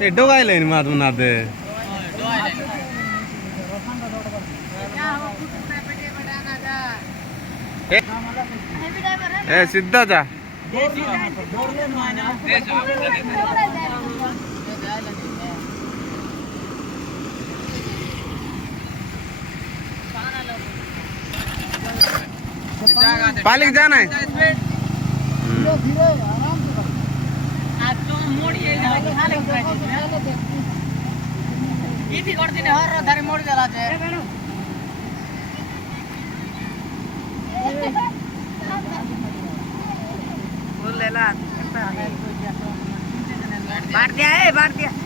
एडो काय लाईन मात म्हणत ए सिद्धा जा पालिक जाना है मोड़ दिला बांट दिया है बांट दिया